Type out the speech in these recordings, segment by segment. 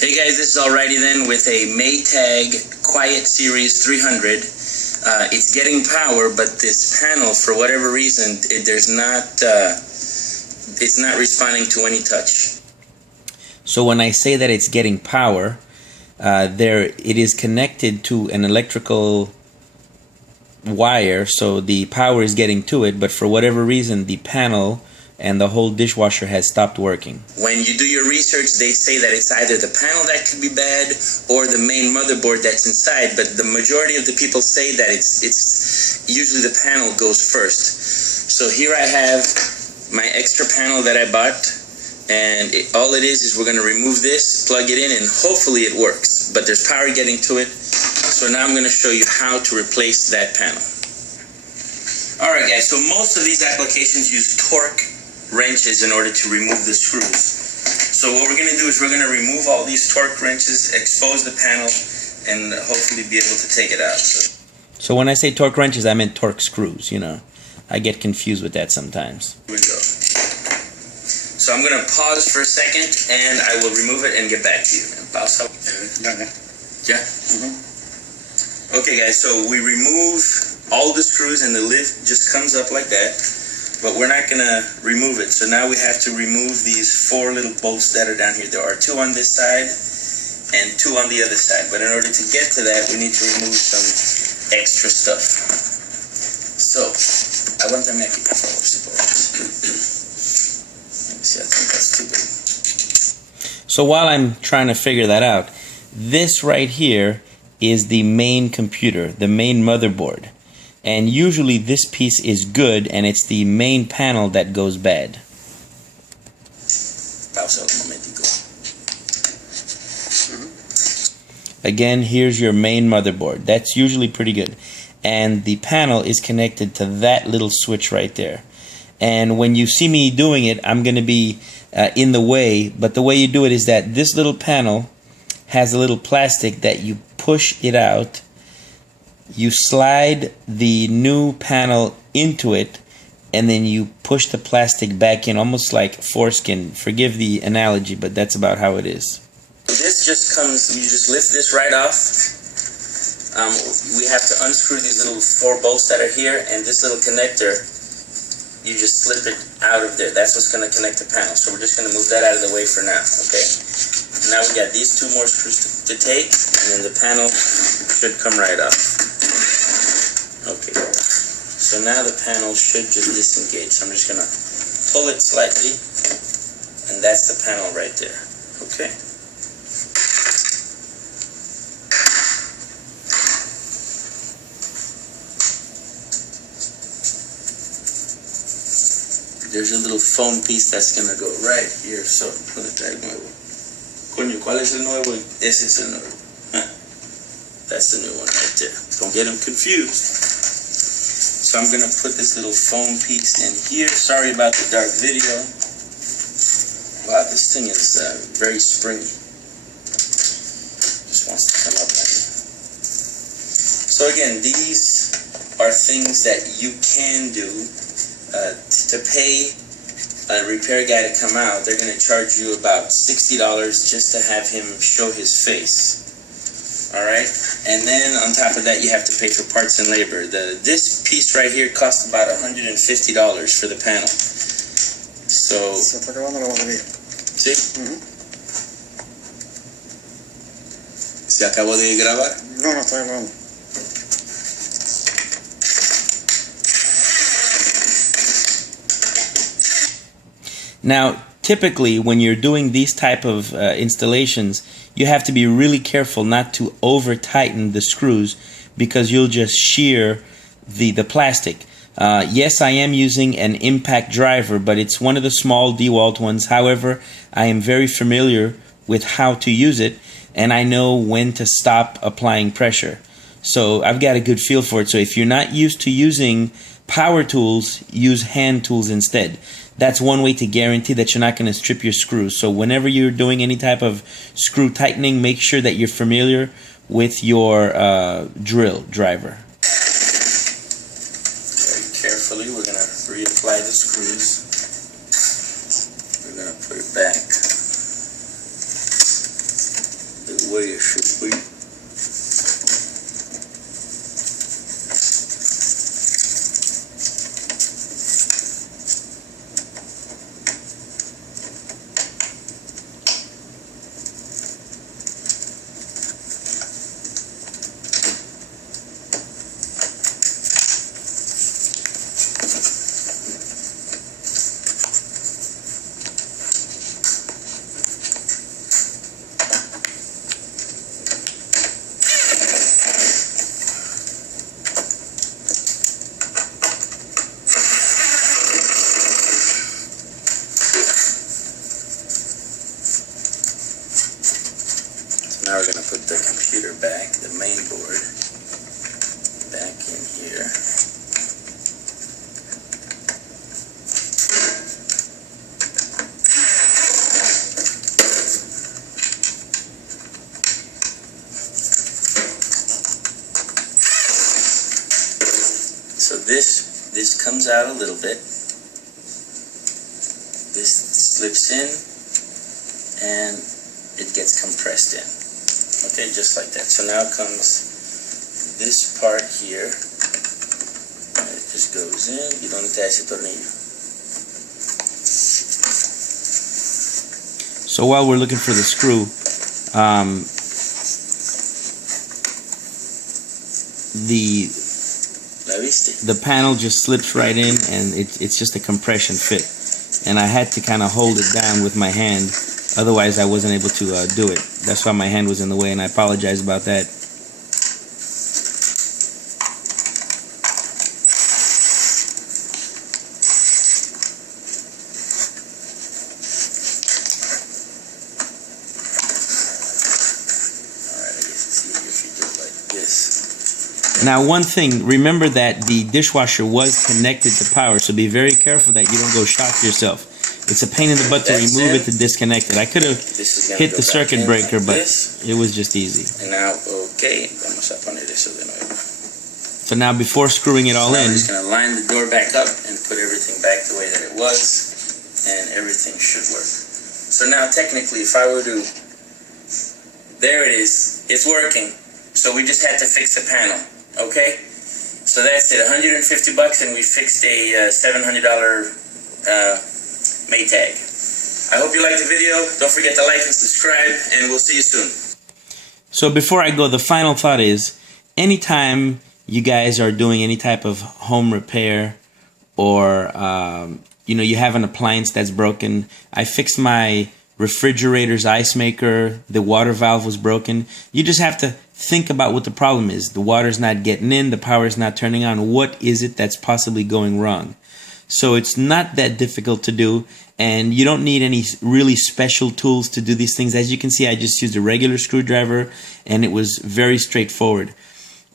Hey guys, this is Alrighty Then with a Maytag QuietSeries300. It's getting power, but this panel, for whatever reason, it's not responding to any touch. So when I say that it's getting power, it is connected to an electrical wire, so the power is getting to it, but for whatever reason the panel and the whole dishwasher has stopped working. When you do your research, they say that it's either the panel that could be bad or the main motherboard that's inside, but the majority of the people say that it's usually the panel goes first. So here I have my extra panel that I bought, and all it is we're going to remove this, plug it in, and hopefully it works. But there's power getting to it, so now I'm going to show you how to replace that panel. Alright guys, so most of these applications use torque wrenches in order to remove the screws. So what we're going to do is we're going to remove all these torque wrenches, expose the panel, and hopefully be able to take it out. So when I say torque wrenches, I meant torque screws, you know. I get confused with that sometimes. Here we go. So I'm going to pause for a second and I will remove it and get back to you. Pause. Yeah? Okay guys, so we remove all the screws and the lid just comes up like that. But we're not going to remove it. So now we have to remove these 4 little bolts that are down here. There are 2 on this side and 2 on the other side. But in order to get to that, we need to remove some extra stuff. So, aguántame aquí, por favor, si puedes. Let me see, I think that's too big. So while I'm trying to figure that out, this right here is the main computer, the main motherboard. And usually this piece is good and it's the main panel that goes bad. Again, here's your main motherboard. That's usually pretty good. And the panel is connected to that little switch right there. And when you see me doing it, I'm going to be in the way. But the way you do it is that this little panel has a little plastic that you push it out. You slide the new panel into it, and then you push the plastic back in, almost like foreskin. Forgive the analogy, but that's about how it is. This just comes, you just lift this right off. We have to unscrew these little 4 bolts that are here, and this little connector, you just slip it out of there. That's what's going to connect the panel. So we're just going to move that out of the way for now, okay? Now we got these 2 more screws to take, and then the panel should come right off. Okay, so now the panel should just disengage. So I'm just going to pull it slightly, and that's the panel right there. Okay. There's a little foam piece that's going to go right here. So put it right nuevo. Coño, ¿cuál es el nuevo? Ese es el nuevo. That's the new one right there. Don't get them confused. So I'm going to put this little foam piece in here. Sorry about the dark video. Wow, this thing is very springy. Just wants to come up right now. So again, these are things that you can do to pay a repair guy to come out. They're going to charge you about $60 just to have him show his face. Alright, and then on top of that you have to pay for parts and labor. This piece right here costs about $150 for the panel. So, ¿sí? ¿Se acabó de grabar? No, no estoy grabando. Now, typically when you're doing these type of installations, you have to be really careful not to over tighten the screws because you'll just shear the plastic. Yes, I am using an impact driver, but it's one of the small DeWalt ones. However, I am very familiar with how to use it, and I know when to stop applying pressure. So I've got a good feel for it. So if you're not used to using power tools, use hand tools instead. That's one way to guarantee that you're not going to strip your screws. So whenever you're doing any type of screw tightening, make sure that you're familiar with your drill driver. Very carefully, we're going to reapply the screws. We're going to put it back. now we're going to put the computer back, the main board, back in here. So this comes out a little bit. This slips in and it gets compressed in. Okay, just like that. So now comes this part here. It just goes in. You don't need to ese tornillo. So while we're looking for the screw, the panel just slips right in, and it's just a compression fit. And I had to kind of hold it down with my hand, otherwise I wasn't able to do it. That's why my hand was in the way, and I apologize about that. Alright, I guess it's easier if you do it like this. Now, one thing, remember that the dishwasher was connected to power, so be very careful that you don't go shock yourself. It's a pain in the butt to remove it, to disconnect it. I could have hit the circuit breaker, but it was just easy. And now, okay, vamos a poner eso de nuevo. So now, before screwing it all in, I'm just going to line the door back up and put everything back the way that it was, and everything should work. So now, technically, if I were to, there it is, it's working. So we just had to fix the panel. Okay, so that's it, $150, and we fixed a $700 Maytag. I hope you liked the video. Don't forget to like and subscribe, and we'll see you soon. So before I go, the final thought is, anytime you guys are doing any type of home repair, or you have an appliance that's broken. I fixed my refrigerator's ice maker, the water valve was broken. You just have to think about what the problem is. The water's not getting in, the power's not turning on. What is it that's possibly going wrong? So it's not that difficult to do, and you don't need any really special tools to do these things. As you can see, I just used a regular screwdriver, and it was very straightforward.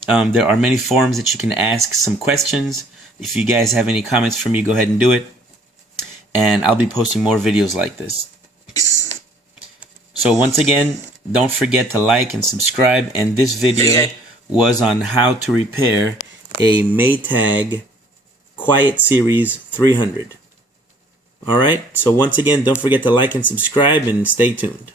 There are many forums that you can ask some questions. If you guys have any comments for me, go ahead and do it, and I'll be posting more videos like this. So once again, don't forget to like and subscribe, and this video was on how to repair a Maytag QuietSeries300. Alright, so once again, don't forget to like and subscribe, and stay tuned.